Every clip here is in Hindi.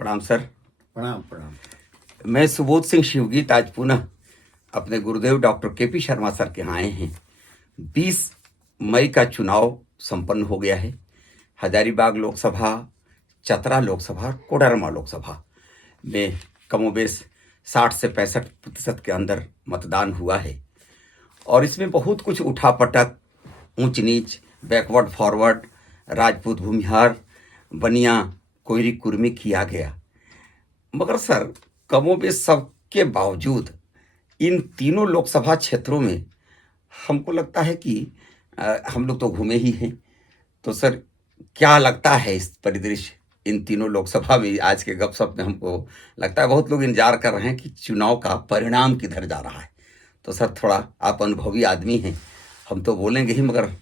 प्रणाम सर। प्रणाम प्रणाम। मैं सुबोध सिंह शिवगीत आज पुनः अपने गुरुदेव डॉक्टर केपी शर्मा सर के यहाँ आए हैं। 20 मई का चुनाव संपन्न हो गया है। हजारीबाग लोकसभा, चतरा लोकसभा, कोडरमा लोकसभा में कमोबेश 60 से 65% के अंदर मतदान हुआ है और इसमें बहुत कुछ उठापटक, ऊंच नीच, बैकवर्ड फॉरवर्ड, राजपूत भूमिहार, बनिया, कोयरी कुर्मी किया गया। मगर सर कमोबेश सबके बावजूद इन तीनों लोकसभा क्षेत्रों में हमको लगता है कि हम लोग तो घूमे ही हैं, तो सर क्या लगता है इस परिदृश्य इन तीनों लोकसभा में? आज के गपशप में हमको लगता है बहुत लोग इंतजार कर रहे हैं कि चुनाव का परिणाम किधर जा रहा है। तो सर थोड़ा आप अनुभवी आदमी हैं, हम तो बोलेंगे ही, मगर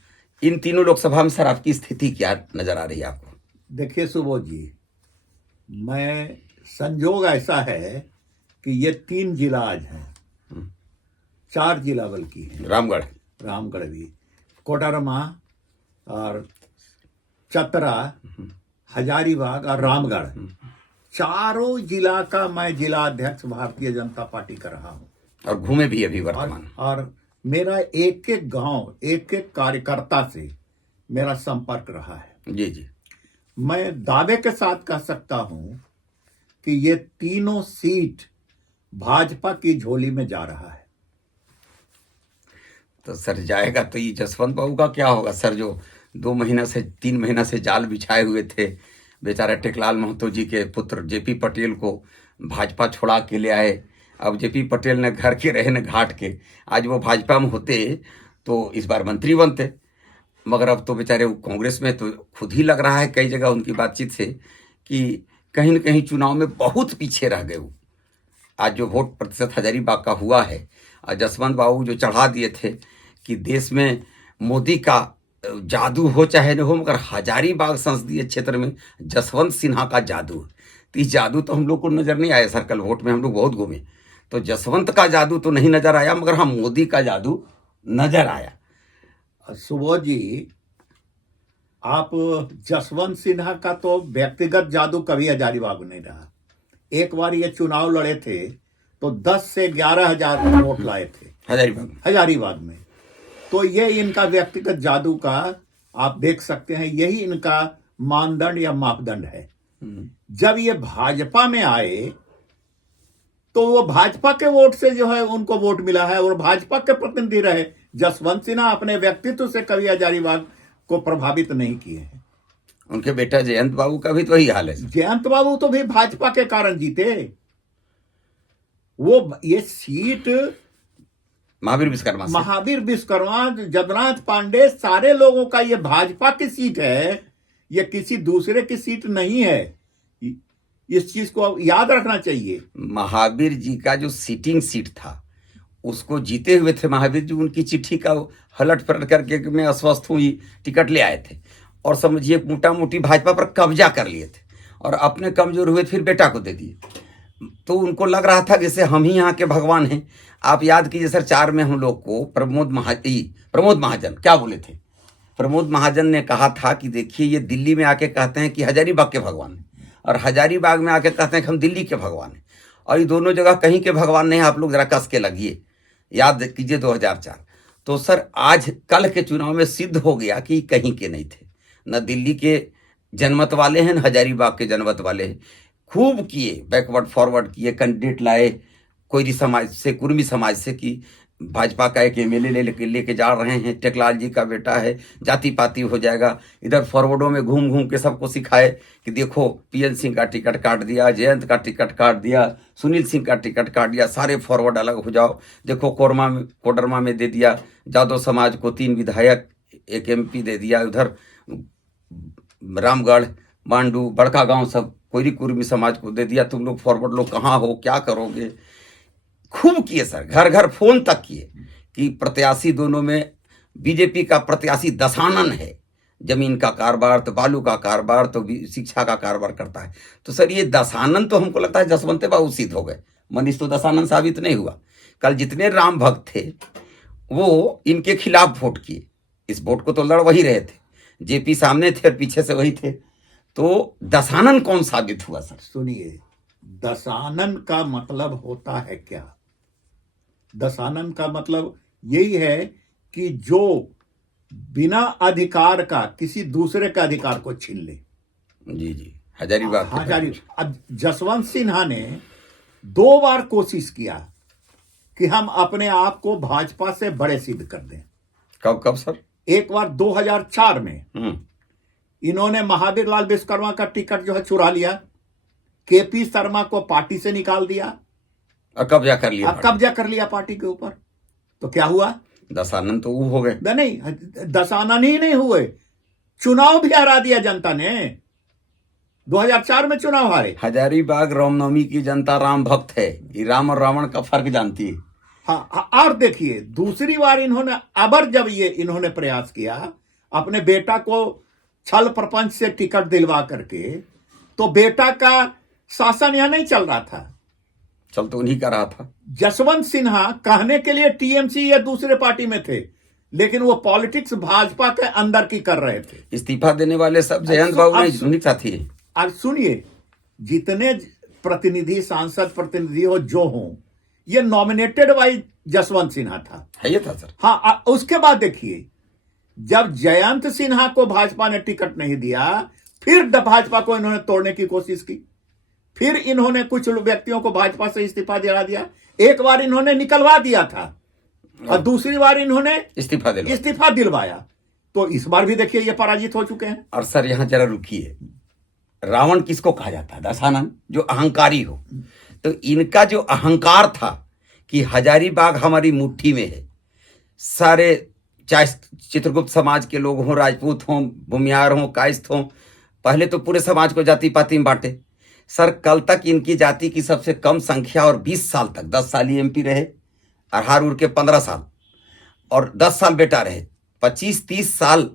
इन तीनों लोकसभा में सर आपकी स्थिति क्या नजर आ रही है आपको? देखिए सुबोध जी, मैं संजोग ऐसा है कि ये 3 जिला आज हैं, 4 जिला बल्कि हैं। रामगढ़ भी, कोडरमा और चतरा, हजारीबाग और रामगढ़, चारों जिला का मैं जिला अध्यक्ष भारतीय जनता पार्टी का रहा हूँ और घूमे भी अभी वर्तमान। और मेरा एक एक गांव, एक एक कार्यकर्ता से मेरा संपर्क रहा है। जी जी, मैं दावे के साथ कह सकता हूं कि ये तीनों सीट भाजपा की झोली में जा रहा है। तो सर जाएगा तो ये जसवंत बाबू का क्या होगा सर, जो 2 महीना से 3 महीना से जाल बिछाए हुए थे? बेचारा टेकलाल महतो जी के पुत्र जेपी पटेल को भाजपा छोड़ा के ले आए। अब जेपी पटेल ने घर के रहे न घाट के, आज वो भाजपा में होते तो इस बार मंत्री बनते, मगर अब तो बेचारे कांग्रेस में तो खुद ही लग रहा है कई जगह उनकी बातचीत से कि कहीं न कहीं चुनाव में बहुत पीछे रह गए वो। आज जो वोट प्रतिशत हजारीबाग का हुआ है और जसवंत बाबू जो चढ़ा दिए थे कि देश में मोदी का जादू हो चाहे न हो, मगर हजारीबाग संसदीय क्षेत्र में जसवंत सिन्हा का जादू है। तो इस जादू तो हम लोग को नजर नहीं आया सर। कल वोट में हम लोग बहुत घूमे तो जसवंत का जादू तो नहीं नजर आया, मगर हाँ मोदी का जादू नजर आया। सुबोध जी, आप जसवंत सिन्हा का तो व्यक्तिगत जादू कभी हजारीबाग में नहीं रहा। एक बार ये चुनाव लड़े थे तो 10 से 11 हजार वोट लाए थे हजारीबाग में। तो ये इनका व्यक्तिगत जादू का आप देख सकते हैं, यही इनका मानदंड या मापदंड है। जब ये भाजपा में आए तो वो भाजपा के वोट से जो है उनको वोट मिला है और भाजपा के प्रतिनिधि रहे। जसवंत सिन्हा अपने व्यक्तित्व से कभी हजारीबाग को प्रभावित नहीं किए हैं। उनके बेटा जयंत बाबू का भी तो वही हाल है। जयंत बाबू तो भी भाजपा के कारण जीते। वो ये सीट महावीर विश्वकर्मा, जगन्नाथ पांडे, सारे लोगों का ये भाजपा की सीट है, ये किसी दूसरे की सीट नहीं है। इस चीज को याद रखना चाहिए। महावीर जी का जो सीटिंग सीट था उसको जीते हुए थे महावीर जी। उनकी चिट्ठी का हलट पलट करके मैं अस्वस्थ हूँ टिकट ले आए थे और समझिए मोटा मोटी भाजपा पर कब्जा कर लिए थे और अपने कमजोर हुए फिर बेटा को दे दिए। तो उनको लग रहा था जैसे हम ही यहाँ के भगवान हैं। आप याद कीजिए सर, 4 में हम लोग को प्रमोद महाजन क्या बोले थे? प्रमोद महाजन ने कहा था कि देखिए ये दिल्ली में आके कहते हैं कि हजारीबाग के भगवान हैं और हजारीबाग में आके कहते हैं कि हम दिल्ली के भगवान हैं, और ये दोनों जगह कहीं के भगवान नहीं। आप लोग जरा कस के लगिए, याद कीजिए 2004। तो सर आज कल के चुनाव में सिद्ध हो गया कि कहीं के नहीं थे, न दिल्ली के जनमत वाले हैं न हजारीबाग के जनमत वाले हैं। खूब किए, बैकवर्ड फॉरवर्ड किए, कैंडिडेट लाए कोयरी समाज से, कुर्मी समाज से, कि भाजपा का एक एमएलए लेके जा रहे हैं, टेकलाल जी का बेटा है, जाति पाति हो जाएगा। इधर फॉरवर्डों में घूम घूम के सबको सिखाए कि देखो पीएन सिंह का टिकट काट दिया, जयंत का टिकट काट दिया, सुनील सिंह का टिकट काट दिया, सारे फॉरवर्ड अलग हो जाओ। देखो कोडरमा में दे दिया जादव समाज को 3 विधायक, 1 एमपी दे दिया। उधर रामगढ़, मांडू, बड़का गांव सब कोयरी कुर्मी समाज को दे दिया। तुम लोग फॉरवर्ड लोग कहाँ हो, क्या करोगे? खूब किए सर, घर घर फोन तक किए कि प्रत्याशी दोनों में बीजेपी का प्रत्याशी दशानन है, जमीन का कारोबार तो बालू का कारोबार तो शिक्षा का कारोबार करता है। तो सर ये दशानन तो हमको लगता है जसवंत बाबू सिद्ध हो गए, मनीष तो दशानन साबित नहीं हुआ। कल जितने राम भक्त थे वो इनके खिलाफ वोट किए। इस वोट को तो लड़ वही रहे थे, जेपी सामने थे और पीछे से वही थे। तो दशानन कौन साबित हुआ सर? सुनिए, दशानन का मतलब होता है क्या? दशानन का मतलब यही है कि जो बिना अधिकार का किसी दूसरे का अधिकार को छीन ले। जी जी, हजारीबाग के हजारी अब जसवंत सिन्हा ने 2 बार कोशिश किया कि हम अपने आप को भाजपा से बड़े सिद्ध कर दें। कब कब सर? एक बार 2004 में इन्होंने महावीर लाल विश्वकर्मा का टिकट जो है चुरा लिया, केपी शर्मा को पार्टी से निकाल दिया और कब्जा कर लिया, कब्जा कर लिया पार्टी के ऊपर। तो क्या हुआ? दशानन तो वो हो गए। नहीं, दशानन ही नहीं हुए, चुनाव भी हरा दिया जनता ने। 2004 में चुनाव हारे। हजारीबाग रामनवमी की जनता राम भक्त है, ये राम और रावण का फर्क जानती है। हाँ, और देखिए दूसरी बार इन्होंने अबर जब ये इन्होंने प्रयास किया अपने बेटा को छल प्रपंच से टिकट दिलवा करके, तो बेटा का शासन यहां नहीं चल रहा था, चल तो उन्हीं का रहा था। जसवंत सिन्हा कहने के लिए टीएमसी या दूसरे पार्टी में थे, लेकिन वो पॉलिटिक्स भाजपा के अंदर की कर रहे थे। इस्तीफा देने वाले सब जयंत बाबू ने उन्हीं साथी है। अब सुनिए, जितने प्रतिनिधि सांसद प्रतिनिधि हो जो हो, ये नॉमिनेटेड बाई जसवंत सिन्हा था। है ये था सर। हाँ, उसके बाद देखिए जब जयंत सिन्हा को भाजपा ने टिकट नहीं दिया, फिर भाजपा को इन्होंने तोड़ने की कोशिश की, फिर इन्होंने कुछ व्यक्तियों को भाजपा से इस्तीफा दिला दिया। एक बार इन्होंने निकलवा दिया था और दूसरी बार इन्होंने इस्तीफा दिलवाया। तो इस बार भी देखिए ये पराजित हो चुके हैं। और सर यहां जरा रुकिए, रावण किसको कहा जाता है? दशानन, जो अहंकारी हो। तो इनका जो अहंकार था कि हजारीबाग हमारी मुट्ठी में है, सारे चाहे चित्रगुप्त समाज के लोग हों, राजपूत हों, भूमियार हों, कायस्थ हों, पहले तो पूरे समाज को जाति पाति में बांटे। सर कल तक इनकी जाति की सबसे कम संख्या और 20 साल तक 10 साल ही एमपी रहे, अरहार उड़ के 15 साल और 10 साल बेटा रहे, 25-30 साल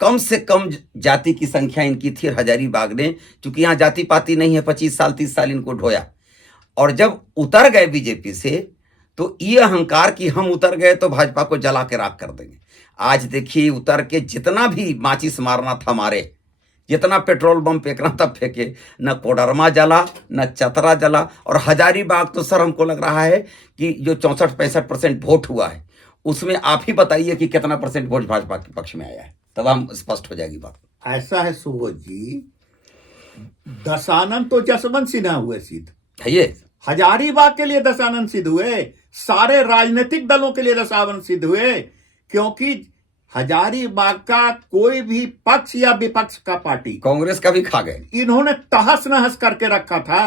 कम से कम जाति की संख्या इनकी थी। हजारीबाग ने चूंकि यहाँ जाति पाति नहीं है, 25 साल 30 साल इनको ढोया। और जब उतर गए बीजेपी से, तो ये अहंकार कि हम उतर गए तो भाजपा को जला के राख कर देंगे। आज देखिए उतर के जितना भी माचिस मारना था मारे, जितना पेट्रोल बम फेंकना था फेंके, न कोडरमा जला न चतरा जला। और हजारीबाग तो सर हमको लग रहा है कि जो 64-65% वोट हुआ है, उसमें आप ही बताइए कि कितना परसेंट वोट भाजपा के पक्ष में आया है, तब हम स्पष्ट हो जाएगी बात। ऐसा है सुबोध जी, दशानन तो जसवंत सिन्हा हुए सिद्ध, ये हजारीबाग के लिए दशानन सिद्ध हुए, सारे राजनीतिक दलों के लिए दशानन सिद्ध हुए, क्योंकि हजारीबाग का कोई भी पक्ष या विपक्ष का पार्टी, कांग्रेस का भी खा गए, इन्होंने तहस नहस करके रखा था।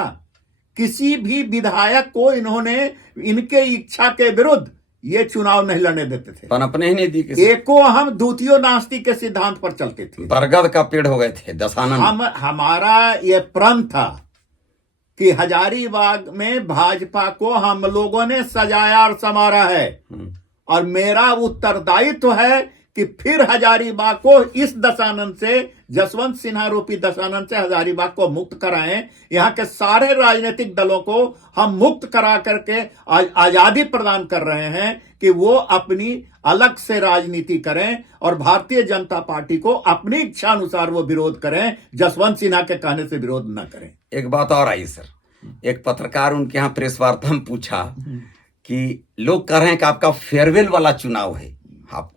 किसी भी विधायक को इन्होंने इनके इच्छा के विरुद्ध ये चुनाव नहीं लड़ने देते थे, पनपने ही नहीं दी किसी। एको हम द्वितीय नास्ती के सिद्धांत पर चलते थे, बरगद का पेड़ हो गए थे दशानन। हमारा ये प्रण था कि हजारीबाग में भाजपा को हम लोगों ने सजाया और संवारा है, और मेरा उत्तरदायित्व है कि फिर हजारीबाग को इस दशानन से, जसवंत सिन्हा रूपी दशानन से हजारीबाग को मुक्त कराएं। यहाँ के सारे राजनीतिक दलों को हम मुक्त करा करके आजादी प्रदान कर रहे हैं कि वो अपनी अलग से राजनीति करें और भारतीय जनता पार्टी को अपनी इच्छा अनुसार वो विरोध करें, जसवंत सिन्हा के कहने से विरोध न करें। एक बात और आई सर, एक पत्रकार उनके यहाँ प्रेस वार्ता में पूछा कि लोग कह रहे हैं कि आपका फेयरवेल वाला चुनाव है, आप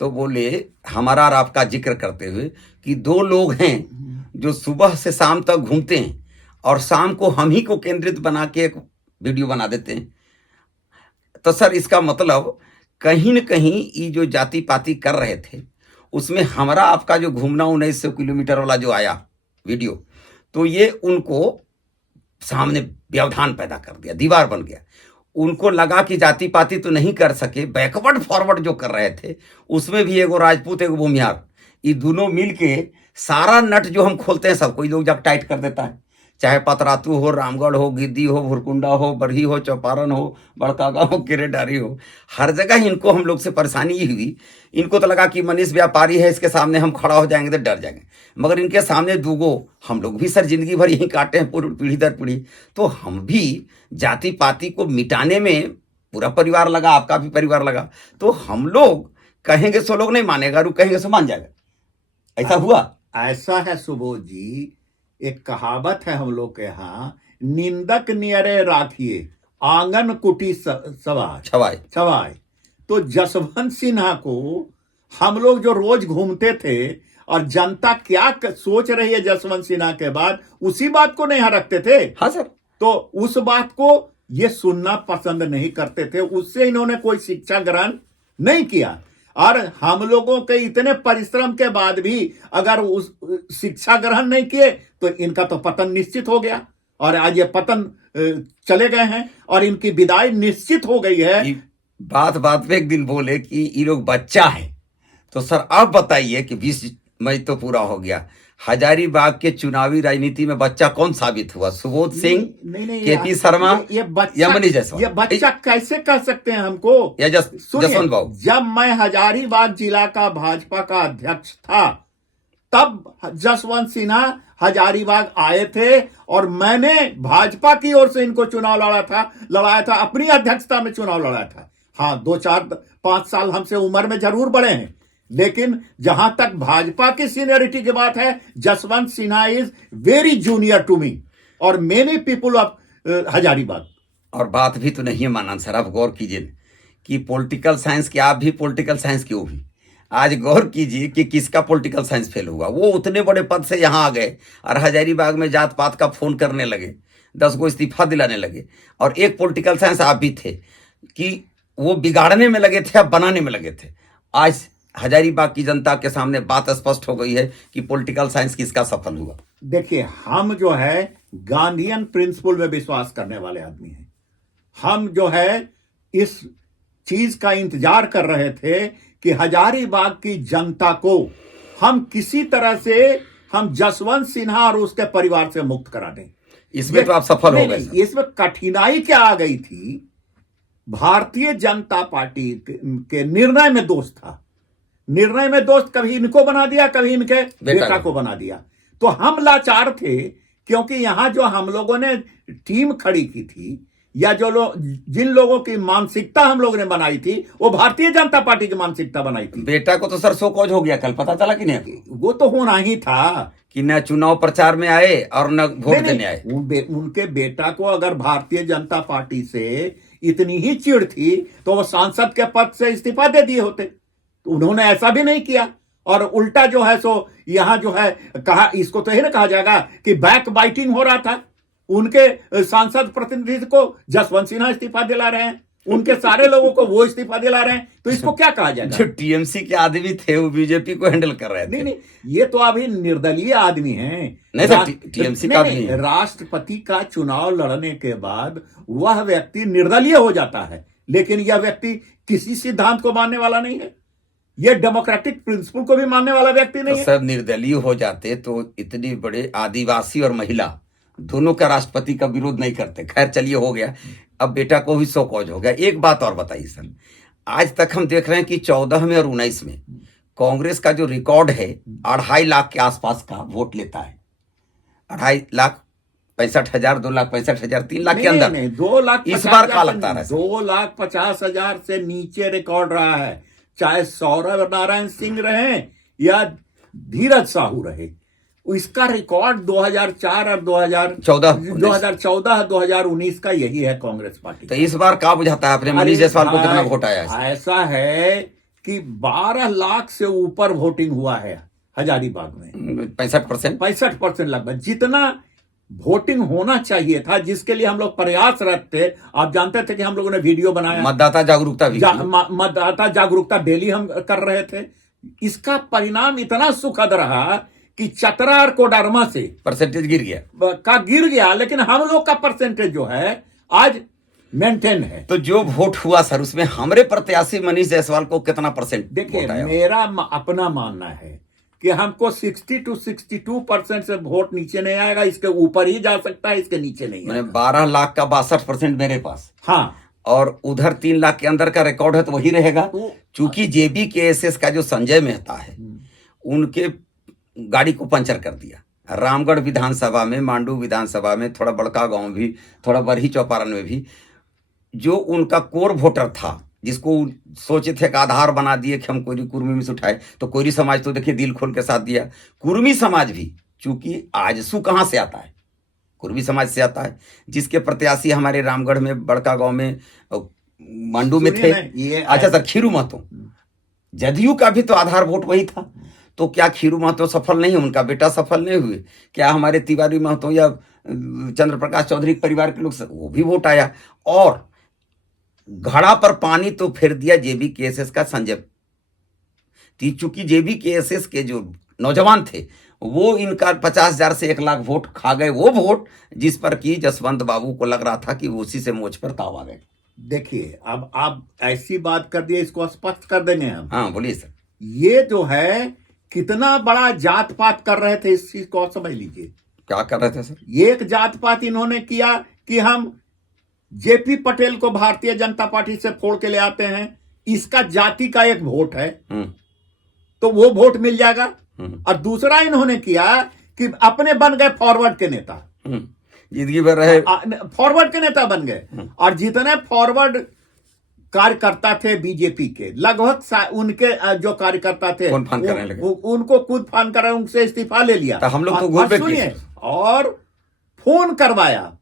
तो बोले हमारा और आपका जिक्र करते हुए कि 2 लोग हैं जो सुबह से शाम तक घूमते हैं और शाम को हम ही को केंद्रित बना के एक वीडियो बना देते हैं। तो सर इसका मतलब कहीं न कहीं ये जो जाति पाति कर रहे थे, उसमें हमारा आपका जो घूमना 1900 किलोमीटर वाला जो आया वीडियो, तो ये उनको सामने व्यवधान पैदा कर दिया, दीवार बन गया। उनको लगा कि जाति पाति तो नहीं कर सके, बैकवर्ड फॉरवर्ड जो कर रहे थे उसमें भी एगो राजपूत एगो भूमियार, ये दोनों मिलके सारा नट जो हम खोलते हैं सब कोई लोग जब टाइट कर देता है, चाहे पतरातू हो, रामगढ़ हो, गिद्दी हो, भुरकुंडा हो, बरही हो, चौपारण हो, बड़कागा हो, किरेडारी हो, हर जगह इनको हम लोग से परेशानी ही हुई। इनको तो लगा कि मनीष व्यापारी है, इसके सामने हम खड़ा हो जाएंगे तो डर जाएंगे, मगर इनके सामने दूगो हम लोग भी सर जिंदगी भर यहीं काटे हैं, पीढ़ी दर पीढ़ी, तो हम भी जाति पाति को मिटाने में पूरा परिवार लगा, आपका भी परिवार लगा, तो हम लोग कहेंगे सो लोग नहीं मानेगा, और कहेंगे सो मान जाएगा। ऐसा हुआ। ऐसा है सुबोध जी, एक कहावत है हम लोग के यहाँ, निंदक नियरे राखिए आंगन कुटी सवाय छवाए। छवाय। तो जसवंत सिन्हा को हम लोग जो रोज घूमते थे और जनता क्या सोच रही है जसवंत सिन्हा के बाद, उसी बात को नहीं रखते थे। हाँ सर। तो उस बात को ये सुनना पसंद नहीं करते थे, उससे इन्होंने कोई शिक्षा ग्रहण नहीं किया। और हम लोगों के इतने परिश्रम के बाद भी अगर उस शिक्षा ग्रहण नहीं किए तो इनका तो पतन निश्चित हो गया, और आज ये पतन चले गए हैं और इनकी विदाई निश्चित हो गई है। बात बात पे एक दिन बोले कि ये लोग बच्चा है, तो सर आप बताइए कि 20 मई तो पूरा हो गया, हजारीबाग के चुनावी राजनीति में बच्चा कौन साबित हुआ? सुबोध सिंह, केपी शर्मा या मनीष जायसवाल? ये बच्चा कैसे कह सकते हैं हमको? या जसवंत बाबू? जब मैं हजारीबाग जिला का भाजपा का अध्यक्ष था तब जसवंत सिन्हा हजारीबाग आए थे और मैंने भाजपा की ओर से इनको चुनाव लड़ाया था, अपनी अध्यक्षता में चुनाव लड़ाया था। हाँ, 2-4-5 साल हमसे उम्र में जरूर बड़े हैं, लेकिन जहां तक भाजपा की सीनियरिटी की बात है, Jaswant Sinha is very junior to me और मेनी पीपुल ऑफ हजारीबाग। और बात भी तो नहीं है मानन सर, आप गौर कीजिए कि पॉलिटिकल साइंस के आप भी, पॉलिटिकल साइंस के वो भी। आज गौर कीजिए कि किसका पॉलिटिकल साइंस फेल हुआ। वो उतने बड़े पद से यहाँ आ गए और हजारीबाग में जात पात का फोन करने लगे, 10 को इस्तीफा दिलाने लगे। और एक पॉलिटिकल साइंस आप भी थे कि वो बिगाड़ने में लगे थे, अब बनाने में लगे थे। आज हजारीबाग की जनता के सामने बात स्पष्ट हो गई है कि पॉलिटिकल साइंस किसका सफल हुआ। देखिए, हम जो है गांधीयन प्रिंसिपल में विश्वास करने वाले आदमी हैं। हम जो है इस चीज का इंतजार कर रहे थे कि हजारीबाग की जनता को हम किसी तरह से हम जसवंत सिन्हा और उसके परिवार से मुक्त करा दें। इसमें तो आप सफल हो गए। इसमें कठिनाई क्या आ गई थी, भारतीय जनता पार्टी के निर्णय में दोष था। निर्णय में दोस्त कभी इनको बना दिया, कभी इनके बेटा को बना दिया। तो हम लाचार थे, क्योंकि यहां जो हम लोगों ने टीम खड़ी की थी या जिन लोगों की मानसिकता हम लोगों ने बनाई थी, वो भारतीय जनता पार्टी की मानसिकता बनाई थी। बेटा को तो सर सो कौज हो गया, कल पता चला कि नहीं? वो तो होना ही था कि न चुनाव प्रचार में आए और न वोट देने आए। उनके बेटा को अगर भारतीय जनता पार्टी से इतनी ही चिढ़ थी तो वो सांसद के पद से इस्तीफा दे दिए होते। उन्होंने ऐसा भी नहीं किया, और उल्टा जो है सो यहां जो है कहा, इसको तो यही ना कहा जाएगा कि बैक बाइटिंग हो रहा था। उनके सांसद प्रतिनिधि को जसवंत सिन्हा इस्तीफा दिला रहे हैं, उनके सारे लोगों को वो इस्तीफा दिला रहे हैं, तो इसको क्या कहा जाएगा? जो टीएमसी के आदमी थे वो बीजेपी को हैंडल कर रहे थे। नहीं, ये तो अभी निर्दलीय आदमी हैं। नहीं सर, टीएमसी का भी राष्ट्रपति का चुनाव लड़ने के बाद वह व्यक्ति निर्दलीय हो जाता है, लेकिन यह व्यक्ति किसी सिद्धांत को मानने वाला नहीं है, यह डेमोक्रेटिक प्रिंसिपल को भी मानने वाला व्यक्ति नहीं है। सर निर्दलीय हो जाते तो इतनी बड़े आदिवासी और महिला दोनों का राष्ट्रपति का विरोध नहीं करते। खैर चलिए, हो गया, अब बेटा को भी शोकॉज हो गया। एक बात और बताइए सर, आज तक हम देख रहे हैं कि 14 में और 19 में कांग्रेस का जो रिकॉर्ड है 2.5 लाख के आसपास का वोट लेता है। 2,65,000, 2,65,000, 3 लाख के अंदर। 2 लाख इस बार क्या लगता है? 2,50,000 से नीचे रिकॉर्ड रहा है, चाहे सौरभ नारायण सिंह रहे या धीरज साहू रहे। इसका रिकॉर्ड 2004 और 2019 का यही है कांग्रेस पार्टी। तो इस बार क्या बुझाता है अपने मनीष जायसवाल को कितना वोट आया है? ऐसा है कि 12 लाख से ऊपर वोटिंग हुआ है हजारीबाग में। 65% लगभग, जितना वोटिंग होना चाहिए था, जिसके लिए हम लोग प्रयासरत थे। आप जानते थे कि हम लोगों ने वीडियो बनाया, मतदाता जागरूकता भी मतदाता जागरूकता डेली हम कर रहे थे। इसका परिणाम इतना सुखद रहा कि चतरा और कोडरमा से परसेंटेज गिर गया, लेकिन हम लोग का परसेंटेज जो है आज मेंटेन है। तो जो वोट हुआ सर, उसमें हमारे प्रत्याशी मनीष जायसवाल को कितना परसेंट? देखिए, मेरा अपना मानना है कि हमको 60 to 62% से वोट नीचे नहीं आएगा, इसके ऊपर ही जा सकता है, इसके नीचे नहीं। मैंने 12 लाख का 62% मेरे पास। हाँ, और उधर 3 लाख के अंदर का रिकॉर्ड है तो वही रहेगा। चूंकि जेबी के एसएस का जो संजय मेहता है, उनके गाड़ी को पंचर कर दिया। रामगढ़ विधानसभा में, मांडू विधानसभा में, थोड़ा बड़का गांव भी, थोड़ा बरही चौपारण में भी जो उनका कोर वोटर था, जिसको सोचे थे कि आधार बना दिए कि हम कोयरी कुर्मी में से उठाए, तो कोयरी समाज तो देखिए दिल खोल के साथ दिया। कुर्मी समाज भी, चूंकि आजसू कहाँ से आता है, कुर्मी समाज से आता है, जिसके प्रत्याशी हमारे रामगढ़ में, बड़का गांव में, मांडू में थे। अच्छा सर, खीरू महतो, जदयू का भी तो आधार वोट वही था। तो क्या खीरू महतो सफल नहीं, उनका बेटा सफल नहीं हुए? क्या हमारे तिवारी महतो या चंद्र प्रकाश चौधरी परिवार के लोग, वो भी वोट आया। और घड़ा पर पानी तो फेर दिया जेबी केएसएस का संजय, चूंकि जेबी केएसएस के जो नौजवान थे वो इनका 50,000 से 1 लाख वोट खा गए, वो वोट जिस पर कि जसवंत बाबू को लग रहा था कि उसी से मोच पर ताव आ गए। देखिए, अब आप ऐसी बात कर दिए, इसको स्पष्ट कर देंगे हम। हाँ बोलिए सर। ये जो है कितना बड़ा जात पात कर रहे थे, इस चीज को आप समझ लीजिए। क्या कर रहे थे सर? एक जात पात इन्होंने किया कि हम जेपी पटेल को भारतीय जनता पार्टी से फोड़ के ले आते हैं, इसका जाति का एक वोट है तो वो वोट मिल जाएगा। और दूसरा इन्होंने किया कि अपने बन गए फॉरवर्ड के नेता, जिंदगी भर रहे फॉरवर्ड के नेता बन गए। और जितने फॉरवर्ड कार्यकर्ता थे बीजेपी के, लगभग उनके जो कार्यकर्ता थे उनको खुद फान कर उनसे इस्तीफा ले लिया। तो हम लोग तो सुनिए, और फोन करवाया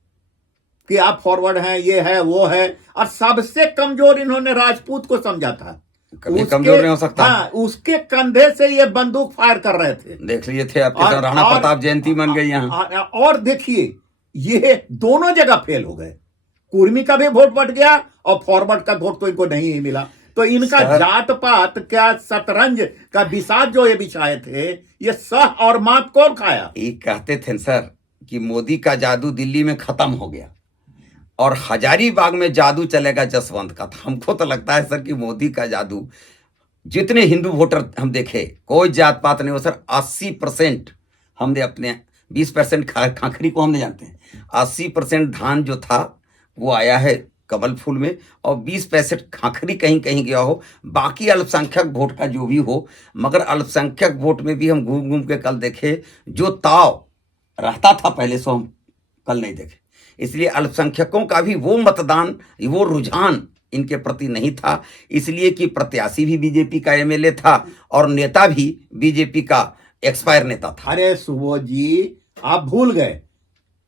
कि आप फॉरवर्ड हैं, ये है वो है। और सबसे कमजोर इन्होंने राजपूत को समझा था। कभी कमजोर नहीं हो सकता। हाँ, उसके कंधे से ये बंदूक फायर कर रहे थे। देख लिए थे आपके राणा प्रताप जयंती बन गई यहाँ। और देखिए, ये दोनों जगह फेल हो गए। कुर्मी का भी वोट बढ़ गया और फॉरवर्ड का वोट तो इनको नहीं मिला। तो इनका जात पात क्या शतरंज का विषाद जो ये बिछाए थे, ये सह और मात कौन खाया? ये कहते थे सर कि मोदी का जादू दिल्ली में खत्म हो गया और हजारीबाग में जादू चलेगा जसवंत का। हमको तो लगता है सर कि मोदी का जादू, जितने हिंदू वोटर हम देखे, कोई जात पात नहीं हो सर। 80% हमने अपने 20% खाखरी को हमने जानते हैं, 80% धान जो था वो आया है कमल फूल में और 20% खाखरी कहीं कहीं गया हो। बाकी अल्पसंख्यक वोट का जो भी हो, मगर अल्पसंख्यक वोट में भी हम घूम घूम के कल देखे जो ताव रहता था पहले, सो हम कल नहीं देखे। इसलिए अल्पसंख्यकों का भी वो मतदान, वो रुझान इनके प्रति नहीं था, इसलिए कि प्रत्याशी भी बीजेपी का एमएलए था और नेता भी बीजेपी का एक्सपायर नेता था। अरे सुबोध जी, आप भूल गए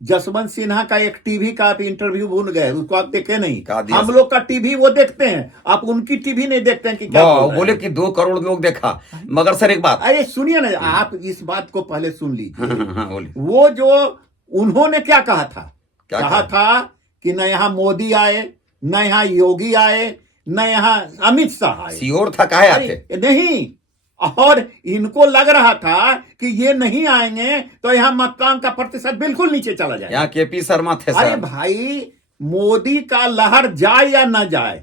जसवंत सिन्हा का एक टीवी का आप इंटरव्यू भूल गए, उसको आप देखे नहीं। हम लोग का टीवी वो देखते हैं, आप उनकी टीवी नहीं देखते हैं कि क्या बोले कि 2 करोड़ लोग देखा। मगर सर एक बात, अरे सुनिए ना, आप इस बात को पहले सुन लीजिए। वो जो उन्होंने क्या कहा था, कहा था कि न यहाँ मोदी आए, न यहाँ योगी आए, न यहाँ अमित शाह आए। सियोर था, कहे आते नहीं। और इनको लग रहा था कि ये नहीं आएंगे तो यहाँ मतदान का प्रतिशत बिल्कुल नीचे चला जाए। यहाँ केपी शर्मा थे। अरे भाई, मोदी का लहर जाए या ना जाए,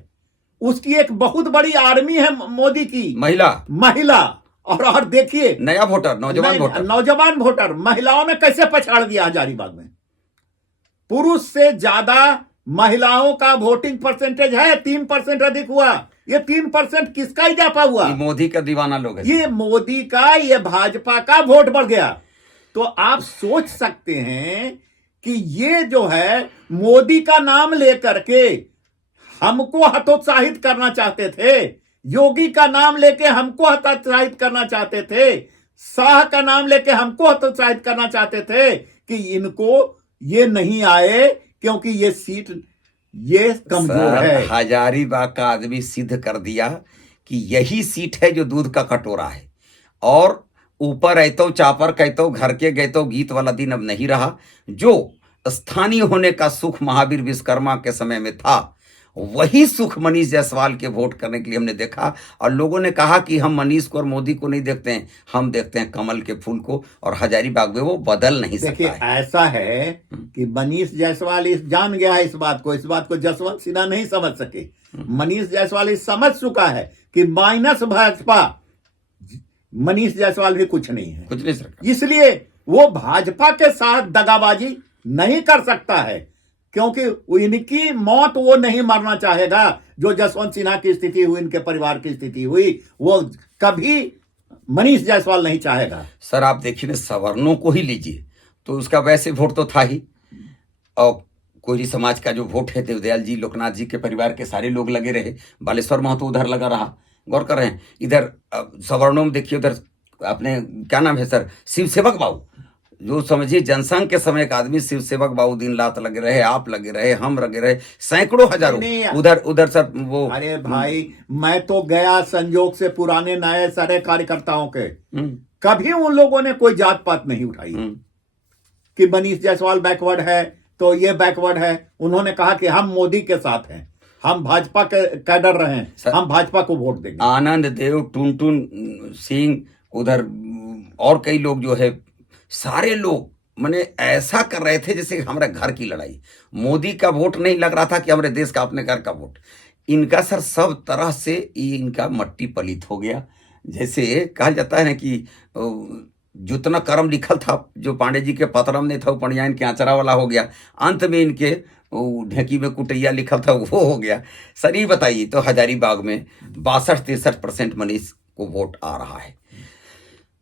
उसकी एक बहुत बड़ी आर्मी है मोदी की, महिला। और देखिए, नया वोटर, नौजवान वोटर महिलाओं में कैसे पछाड़ दिया हजारीबाग में। पुरुष से ज्यादा महिलाओं का वोटिंग परसेंटेज है, 3% अधिक हुआ। ये 3% किसका इजाफा हुआ? मोदी का दीवाना लोग है। ये मोदी का, ये भाजपा का वोट बढ़ गया। तो आप सोच सकते हैं कि ये जो है मोदी का नाम लेकर के हमको हतोत्साहित करना चाहते थे, योगी का नाम लेके हमको हतोत्साहित करना चाहते थे, शाह का नाम लेके हमको हतोत्साहित करना चाहते थे कि इनको ये नहीं आए क्योंकि ये सीट ये कमजोर है। हजारीबाग का आदमी सिद्ध कर दिया कि यही सीट है जो दूध का कटोरा है। और ऊपर ऐतो चापर कहतो घर के गए तो गीत वाला दिन अब नहीं रहा। जो स्थानीय होने का सुख महावीर विश्वकर्मा के समय में था, वही सुख मनीष जायसवाल के वोट करने के लिए हमने देखा। और लोगों ने कहा कि हम मनीष को और मोदी को नहीं देखते हैं, हम देखते हैं कमल के फूल को। और हजारीबाग में वो बदल नहीं सकता है। ऐसा है कि मनीष जायसवाल जान गया है इस बात को जसवंत सिन्हा नहीं समझ सके। मनीष जायसवाल समझ चुका है कि माइनस भाजपा मनीष जायसवाल भी कुछ नहीं है, कुछ नहीं सर। इसलिए वो भाजपा के साथ दगाबाजी नहीं कर सकता है, क्योंकि इनकी मौत वो नहीं मरना चाहेगा। जो जसवंत सिन्हा की स्थिति हुई, इनके परिवार की स्थिति हुई, वो कभी मनीष जायसवाल नहीं चाहेगा। सर आप देखिए ना, सवर्णों को ही लीजिए तो उसका वैसे वोट तो था ही, और कोयरी समाज का जो वोट है देवदयाल जी लोकनाथ जी के परिवार के सारे लोग लगे रहे। बालेश्वर महतो उधर लगा रहा। गौर कर रहे हैं इधर सवर्णों में देखिए उधर अपने क्या नाम है सर, शिव सेवक बाबू, जो समझिए जनसंघ के समय का आदमी शिव सेवक बाबू दिन रात लगे रहे, आप लगे रहे, हम लगे रहे, सैकड़ों हजारों नहीं, उधर उधर सर वो। अरे भाई मैं तो गया संजोग से पुराने नए सारे कार्यकर्ताओं के, कभी उन लोगों ने कोई जात पात नहीं उठाई कि मनीष जायसवाल बैकवर्ड है तो ये बैकवर्ड है। उन्होंने कहा कि हम मोदी के साथ हैं, हम भाजपा के कैडर रहे हैं, हम भाजपा को वोट देंगे। आनंद देव, टुनटुन सिंह, उधर और कई लोग जो है, सारे लोग मैंने ऐसा कर रहे थे जैसे हमारे घर की लड़ाई। मोदी का वोट नहीं लग रहा था कि हमारे देश का, अपने घर का वोट। इनका सर सब तरह से इनका मट्टी पलित हो गया। जैसे कहा जाता है ना कि जितना कर्म लिखल था जो पांडे जी के पत्रम ने था वो पणिया इनके आचरा वाला हो गया। अंत में इनके ढेकी में कुटैया लिखल था वो हो गया। सर ये बताइए तो हजारीबाग में 62-63% मनीष को वोट आ रहा है।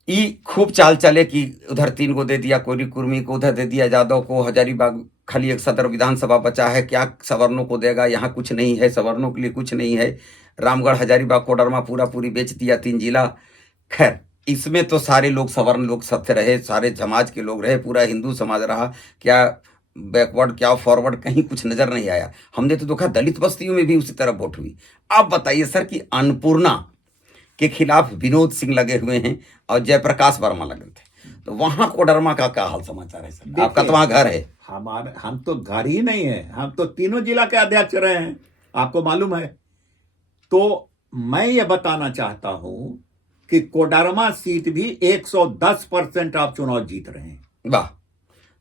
ये खूब चाल चले कि उधर 3 को दे दिया, कोयरी कुर्मी को उधर दे दिया, यादव को। हजारीबाग खाली एक सदर विधानसभा बचा है, क्या सवर्णों को देगा? यहाँ कुछ नहीं है, सवर्णों के लिए कुछ नहीं है। रामगढ़, हजारीबाग, कोडरमा पूरा पूरी बेच दिया, 3 जिला। खैर इसमें तो सारे लोग सवर्ण लोग सत्य रहे, सारे समाज के लोग रहे, पूरा हिंदू समाज रहा। क्या बैकवर्ड क्या फॉरवर्ड कहीं कुछ नजर नहीं आया। हमने तो देखा दलित बस्तियों में भी उसी तरह वोट हुई। अब बताइए सर कि अन्नपूर्णा के खिलाफ विनोद सिंह लगे हुए हैं और जयप्रकाश वर्मा लगे थे, तो वहां कोडरमा का क्या हाल समाचार है सर? आपका तो वहां घर है। हम तो घर ही नहीं है, हम तो तीनों जिला के अध्यक्ष रहे हैं, आपको मालूम है। तो मैं ये बताना चाहता हूं कि कोडरमा सीट भी 110% आप चुनाव जीत रहे हैं। वाह।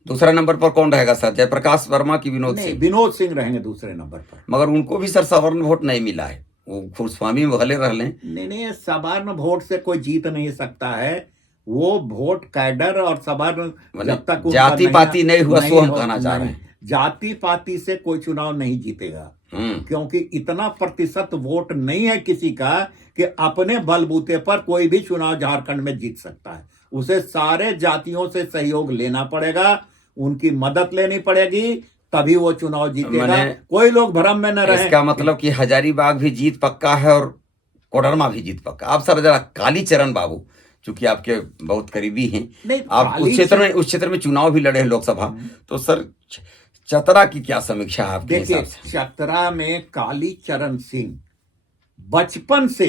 दूसरा नंबर पर कौन रहेगा सर, जयप्रकाश वर्मा की विनोद सिंह? विनोद सिंह रहेंगे दूसरे नंबर पर। मगर उनको भी सर सवर्ण वोट नहीं मिला है, वो खुरस्वामी में भले रह लें। नहीं, सवर्ण वोट से कोई जीत नहीं सकता है। वो वोट कैडर और सवर्ण जब तक जाति पाति नहीं हुआ, सो हम कहना चाह रहे हैं। जाति पाति से कोई चुनाव नहीं जीतेगा, क्योंकि इतना प्रतिशत वोट नहीं है किसी का कि अपने बलबूते पर कोई भी चुनाव झारखंड में जीत सकता है। उसे सारे जातियों से सहयोग लेना पड़ेगा, उनकी मदद लेनी पड़ेगी, तभी वो चुनाव जीतेगा। कोई लोग भ्रम में न रहे। इसका मतलब कि हजारीबाग भी जीत पक्का है और कोडरमा भी जीत पक्का। आप सर जरा कालीचरण बाबू, चूंकि आपके बहुत करीबी हैं, आप उस क्षेत्र में चुनाव भी लड़े हैं लोकसभा, तो सर चतरा की क्या समीक्षा है आपके हिसाब से? चतरा में कालीचरण सिंह बचपन से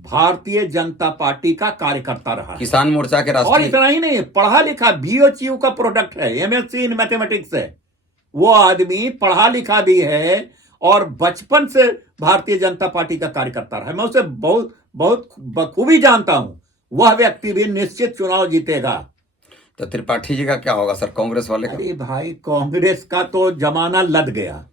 भारतीय जनता पार्टी का कार्यकर्ता रहा, किसान मोर्चा के राष्ट्रीय। और इतना ही नहीं, पढ़ा लिखा BHU का प्रोडक्ट है, MSc इन मैथमेटिक्स है। वो आदमी पढ़ा लिखा भी है और बचपन से भारतीय जनता पार्टी का कार्यकर्ता रहा है। मैं उसे बहुत बहुत बखूबी जानता हूं। वह व्यक्ति भी निश्चित चुनाव जीतेगा। तो त्रिपाठी जी का क्या होगा सर, कांग्रेस वाले का? अरे भाई, कांग्रेस का तो जमाना लद गया।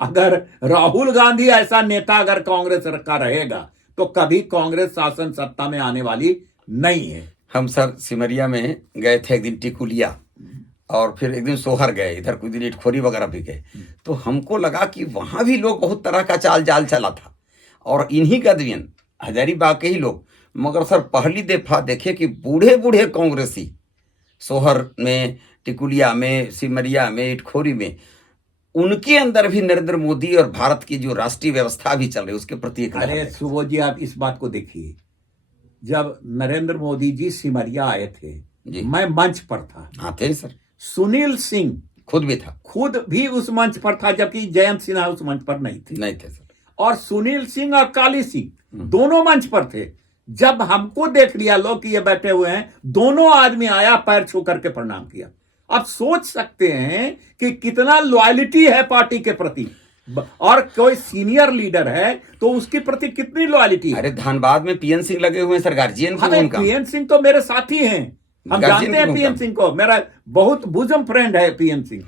अगर राहुल गांधी ऐसा नेता अगर कांग्रेस का रहेगा तो कभी कांग्रेस शासन सत्ता में आने वाली नहीं है। हम सर सिमरिया में गए थे एक दिन, टिकुलिया, और फिर एक दिन सोहर गए, इधर कुछ दिन इटखोरी वगैरह भी गए। तो हमको लगा कि वहां भी लोग बहुत तरह का चाल जाल चला था, और इन्हीं का दिन हजारीबाग के ही लोग। मगर सर पहली दफा देखे कि बूढ़े बूढ़े कांग्रेसी सोहर में, टिकुलिया में, सिमरिया में, इटखोरी में, उनके अंदर भी नरेंद्र मोदी और भारत की जो राष्ट्रीय व्यवस्था भी चल रही है उसके प्रति एक। अरे सुबोध जी, आप इस बात को देखिए, जब नरेंद्र मोदी जी सिमरिया आए थे, मैं मंच पर था। हाँ थे सर। सुनील सिंह खुद भी था, खुद भी उस मंच पर था, जबकि जयंत सिन्हा उस मंच पर नहीं थे सर। और सुनील सिंह और काली सिंह दोनों मंच पर थे। जब हमको देख लिया लोग कि ये बैठे हुए हैं, दोनों आदमी आया, पैर छू करके प्रणाम किया। आप सोच सकते हैं कि कितना लॉयल्टी है पार्टी के प्रति, और कोई सीनियर लीडर है तो उसके प्रति कितनी लॉयल्टी है। अरे धनबाद में PN सिंह लगे हुए हैं सर, गार्जियन को उनका। PN सिंह तो मेरे साथी हैं, हम जानते हैं PN सिंह को, मेरा बहुत बुजम फ्रेंड है PN सिंह।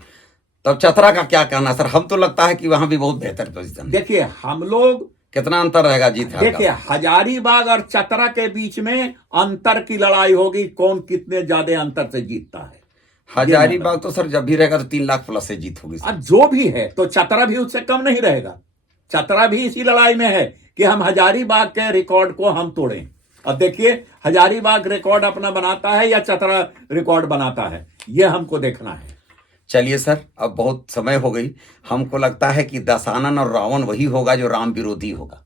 तब चतरा का क्या कहना सर? हम तो लगता है कि वहां भी बहुत बेहतर पोजीशन। देखिए हम लोग, कितना अंतर रहेगा जीत? देखिए हजारीबाग और चतरा के बीच में अंतर की लड़ाई होगी, कौन कितने ज्यादा अंतर से जीतता है। हजारीबाग तो सर जब भी रहेगा तो 3 लाख प्लस से जीत होगी। अब जो भी है तो चतरा भी उससे कम नहीं रहेगा। चतरा भी इसी लड़ाई में है कि हम हजारीबाग के रिकॉर्ड को हम तोड़ें। अब देखिए हजारीबाग रिकॉर्ड अपना बनाता है या चतरा रिकॉर्ड बनाता है, यह हमको देखना है। चलिए सर, अब बहुत समय हो गई। हमको लगता है कि दशानन और रावण वही होगा जो राम विरोधी होगा।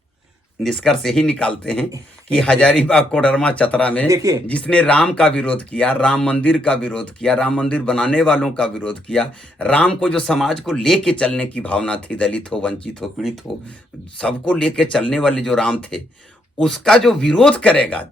निष्कर्ष यही निकालते हैं कि हजारीबाग कोडरमा चतरा में देखिए, जिसने राम का विरोध किया, राम मंदिर का विरोध किया, राम मंदिर बनाने वालों का विरोध किया, राम को जो समाज को लेके चलने की भावना थी, दलित हो, वंचित हो, पीड़ित हो, सबको लेके चलने वाले जो राम थे, उसका जो विरोध करेगा,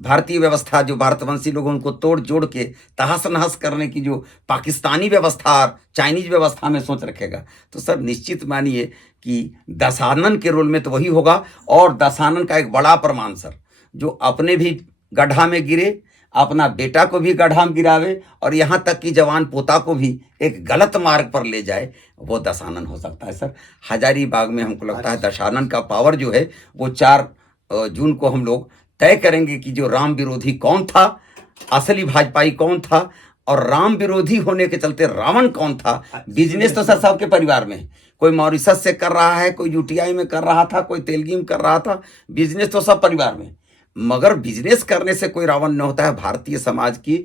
भारतीय व्यवस्था जो भारतवंशी लोगों उनको तोड़ जोड़ के तहस नहस करने की जो पाकिस्तानी व्यवस्था और चाइनीज व्यवस्था में सोच रखेगा, तो सर निश्चित मानिए कि दशानन के रोल में तो वही होगा। और दशानन का एक बड़ा प्रमाण सर, जो अपने भी गड्ढा में गिरे, अपना बेटा को भी गड्ढा में गिरावे और यहाँ तक कि जवान पोता को भी एक गलत मार्ग पर ले जाए, वो दशानन हो सकता है सर। हजारीबाग में हमको लगता है दशानन का पावर जो है वो 4 जून को हम लोग तय करेंगे कि जो राम विरोधी कौन था, असली भाजपाई कौन था, और राम विरोधी होने के चलते रावण कौन था। बिजनेस तो सर सबके परिवार में है, कोई मॉरिशस से कर रहा है, कोई यूटीआई में कर रहा था, कोई तेलगी में कर रहा था, बिजनेस तो सब परिवार में। मगर बिजनेस करने से कोई रावण न होता है, भारतीय समाज की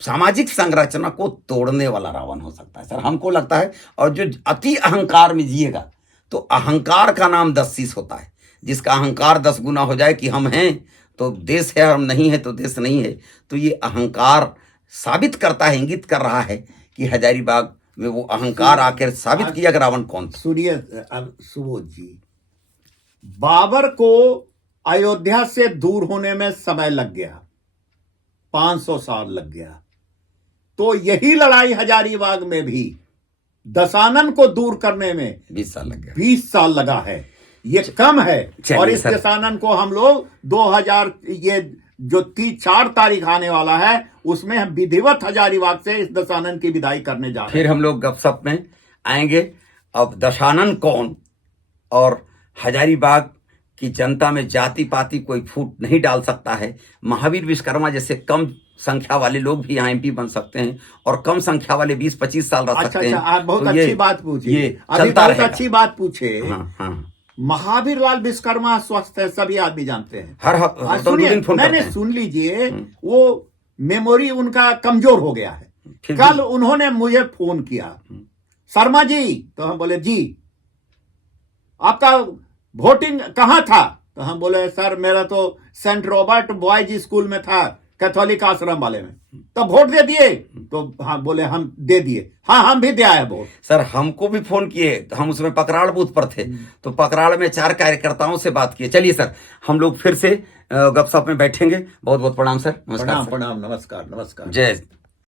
सामाजिक संरचना को तोड़ने वाला रावण हो सकता है सर, हमको लगता है। और जो अति अहंकार में जिएगा, तो अहंकार का नाम 10 शीश होता है। जिसका अहंकार 10 गुना हो जाए कि हम हैं तो देश है, हम नहीं है तो देश नहीं है, तो ये अहंकार साबित करता है, इंगित कर रहा है कि हजारीबाग में वो अहंकार आकर साबित किया कि रावण कौन था। सुनिए सुबोध जी, बाबर को अयोध्या से दूर होने में समय लग गया, 500 साल लग गया। तो यही लड़ाई हजारीबाग में भी दशानन को दूर करने में 20 साल लग गया, 20 साल लगा है। ये कम है। और इस सर, दशानन को हम लोग 2000 ये जो 4 तारीख आने वाला है उसमें हम विधिवत हजारीबाग से इस दशानन की विदाई करने जा रहे हैं। फिर हम लोग गपशप में आएंगे। अब दशानन कौन, और हजारीबाग की जनता में जाति पाति कोई फूट नहीं डाल सकता है। महावीर विश्वकर्मा जैसे कम संख्या वाले लोग भी यहाँ एमपी बन सकते हैं, और कम संख्या वाले 20-25 साल रह सकते हैं। आप बहुत तो अच्छी बात पूछी, ये अभी चलता बहुत रहेगा। अच्छी बात पूछे। हाँ। महावीर लाल विश्वकर्मा स्वस्थ है, सभी आदमी जानते हैं। हर सुनिए, दिन फोन करते हैं। सुन लीजिए, वो मेमोरी उनका कमजोर हो गया है। कल उन्होंने मुझे फोन किया, शर्मा जी, तो हम बोले जी आपका वोटिंग कहाँ था? तो हम बोले सर मेरा तो सेंट रॉबर्ट बॉयज स्कूल में था, कैथोलिक आश्रम वाले में। तो वोट दे दिए? तो हाँ बोले हम दे दिए। हाँ हम भी दे आए वोट। सर हमको भी फोन किए, हम उसमें पकराड़ बूथ पर थे, तो पकराड़ में 4 कार्यकर्ताओं से बात किए। चलिए सर, हम लोग फिर से गपशप में बैठेंगे। बहुत बहुत प्रणाम सर। नमस्कार। प्रणाम, नमस्कार। जय